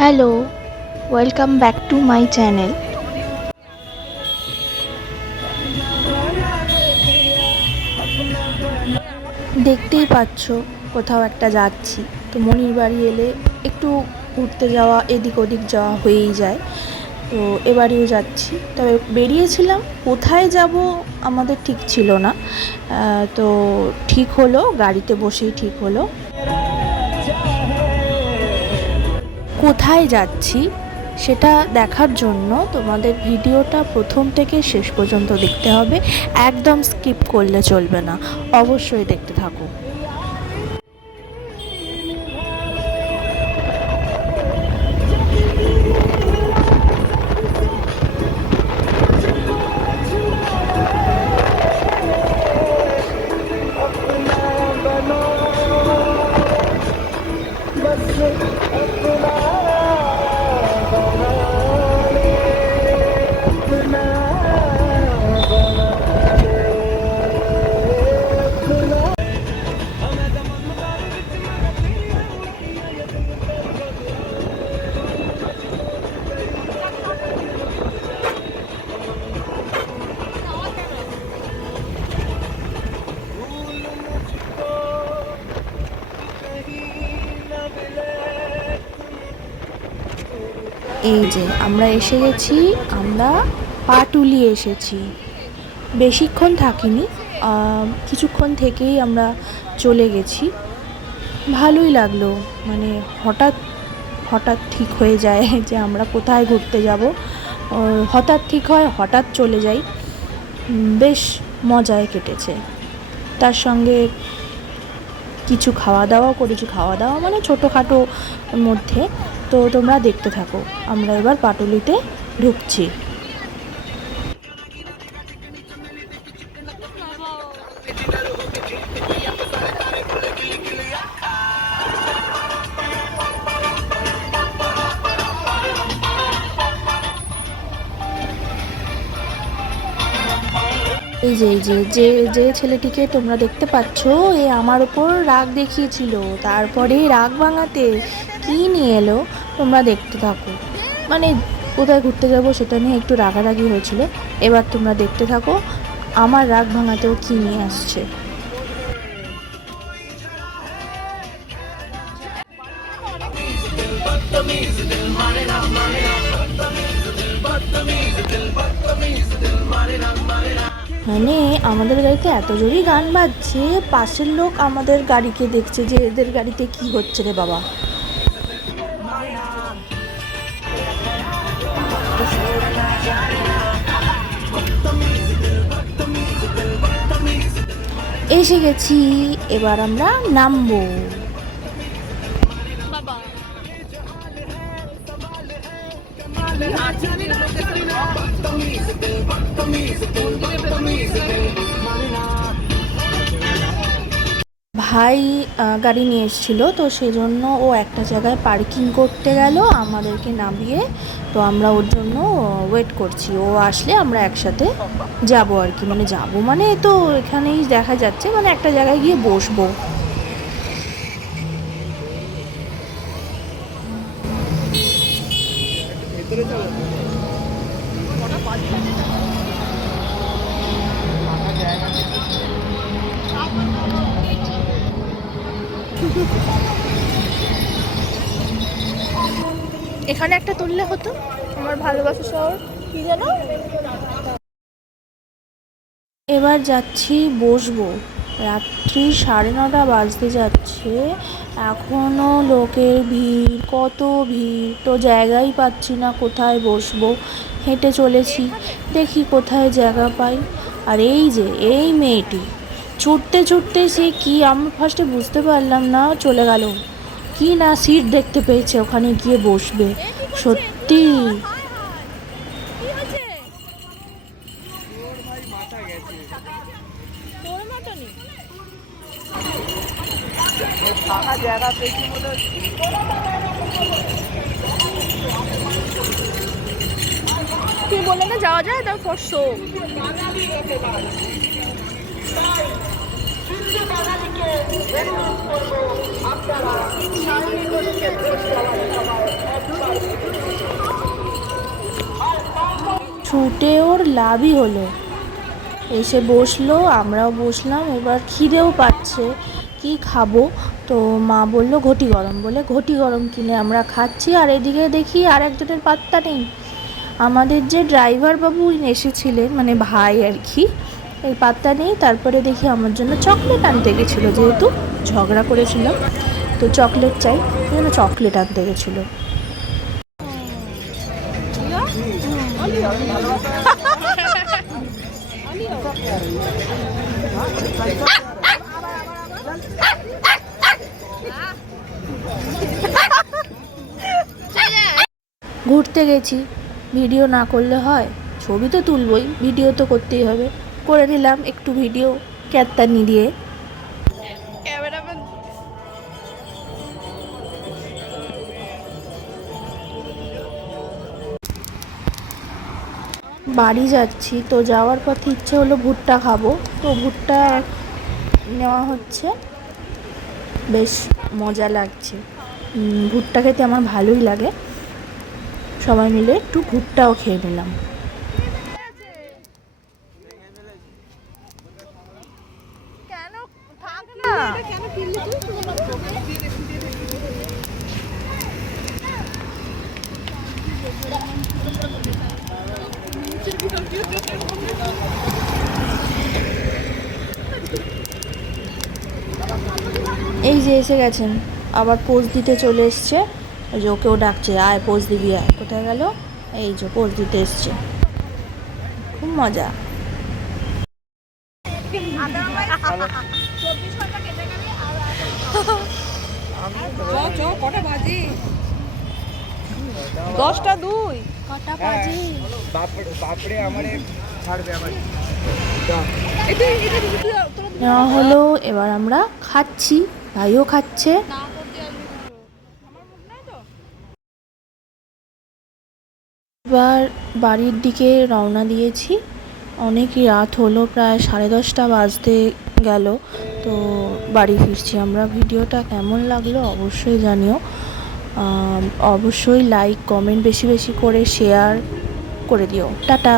Hello welcome back to my channel দেখতেই পাচ্ছ, কোথাও একটা যাচ্ছি। তো মনির বাড়ি এলে একটু ঘুরতে যাওয়া, এদিক ওদিক যাওয়া হয়েই যায়। তো এবারেও যাচ্ছি। তবে বেরিয়েছিলাম, কোথায় যাব আমাদের ঠিক ছিল না। তো ঠিক হলো, গাড়িতে বসেই ঠিক হলো। কোথায় যাচ্ছি সেটা দেখার জন্য তোমাদের ভিডিওটা প্রথম থেকে শেষ পর্যন্ত দেখতে হবে। একদম স্কিপ করলে চলবে না। অবশ্যই দেখতে থাকো। এই যে, আমরা এসে গেছি, আমরা পা পাটুলি এসেছি। বেশিক্ষণ থাকিনি কিছুক্ষণ থেকেই আমরা চলে গেছি। ভালোই লাগল মানে হঠাৎ হঠাৎ ঠিক হয়ে যায় যে আমরা কোথায় ঘুরতে যাব। হঠাৎ ঠিক হয়, হঠাৎ চলে যাই। বেশ মজায় কেটেছে। তার সঙ্গে কিছু খাওয়া দাওয়াও করেছি, খাওয়া দাওয়া মানে ছোটোখাটো মধ্যে। তো তোমরা দেখতে থাকো। আমরা এবার পাটুলিতে ঢুকছি। এই যে এই যে যে যে ছেলেটিকে তোমরা দেখতে পাচ্ছ, এ আমার ওপর রাগ দেখিয়েছিল তারপরে রাগ ভাঙাতে কি নিয়ে এলো, তোমরা দেখতে থাকো। মানে কোথায় ঘুরতে যাব সেটা নিয়ে একটু রাগারাগি হয়েছিল, এবার তোমরা দেখতে থাকো, আমার রাগ ভাঙাতেও কি নিয়ে আসছে। মানে আমাদের গাড়িতে এত জোরই গান বাজছে, পাশের লোক আমাদের গাড়িকে দেখছে যে এদের গাড়িতে কি হচ্ছে রে বাবা। এসে গেছি, এবার আমরা নামবো। ভাই গাড়ি নিয়ে এসেছিল, তো সেজন্য ও একটা জায়গায় পার্কিং করতে গেল, আমাদেরকে নামিয়ে, তো আমরা ওর জন্য ওয়েট করছি। ও আসলে আমরা একসাথে যাব আর কি মানে যাব মানে তো এখানেই দেখা যাচ্ছে মানে একটা জায়গায় গিয়ে বসবো। এখানে একটা তুললে হতো, আমার ভালোবাসা শহর, কি যেন এবার যাচ্ছি বসবো। রাত্রি সাড়ে নটা বাজতে যাচ্ছে এখনও লোকের ভিড়, কত ভিড়? তো জায়গাই পাচ্ছি না, কোথায় বসবো? হেঁটে চলেছি, দেখি কোথায় জায়গা পাই। আর এই যে, এই মেয়েটি ছুটতে ছুটতে সে কি আমি ফার্স্টে বুঝতে পারলাম না, চলে গেল। কি না সিট দেখতে পেয়েছে, ওখানে গিয়ে বসবে। সত্যি। তুই বললে না যাওয়া যায়? তার ফর শো ছুটে ওর লাভই হলো। এসে বসল, আমরাও বসলাম, এবার খিদেও পাচ্ছে। কি খাব? তো মা বলল, ঘটি গরম। বলে, ঘটি গরম কিনে আমরা খাচ্ছি, আর এদিকে দেখি আর একজনের পাত্তা নেই। আমাদের যে ড্রাইভার বাবু এসেছিলেন মানে ভাই আর কি এই পাত্তা নেই তারপরে দেখি আমার জন্য চকলেট আনতে গেছিল, যেহেতু ঝগড়া করেছিল তো চকলেট চাই জন্য চকলেট আনতে গেছিল? ঘুরতে গেছি, ভিডিও না করলে হয়, ছবি তো তুলবই, ভিডিও তো করতেই হবে। করে নিলাম একটু ভিডিও ক্যাত্তানি দিয়ে ক্যামেরাম্যান। বাড়ি যাচ্ছি তো যাওয়ার পথে ইচ্ছে হলো ভুট্টা খাব। তো ভুট্টা নেওয়া হচ্ছে। বেশ মজা লাগছে। ভুট্টা খেতে আমার ভালোই লাগে। সবাই মিলে একটু ভুট্টাও খেয়ে নিলাম কেন থাক না কেন কিনলি এই যে এসে গেছেন। আবার পোজ দিতে চলে এসছে। ওই যে ওকেও ডাকছে আয় পোজ দিবি আয়। কোথায় গেল? এই যে পোজ দিতে এসছে। খুব মজা। দশটা দুই। কটা বাজে? ছাড়বে আমার। নেওয়া হলো এবার আমরা খাচ্ছি। ভাইও খাচ্ছে। এবার বাড়ির দিকে রওনা দিয়েছি। অনেক রাত হলো, প্রায় সাড়ে দশটা বাজতে গেল। তো বাড়ি ফিরছি আমরা। ভিডিওটা কেমন লাগল অবশ্যই জানিও। অবশ্যই লাইক কমেন্ট বেশি বেশি করে শেয়ার করে দিও। টাটা!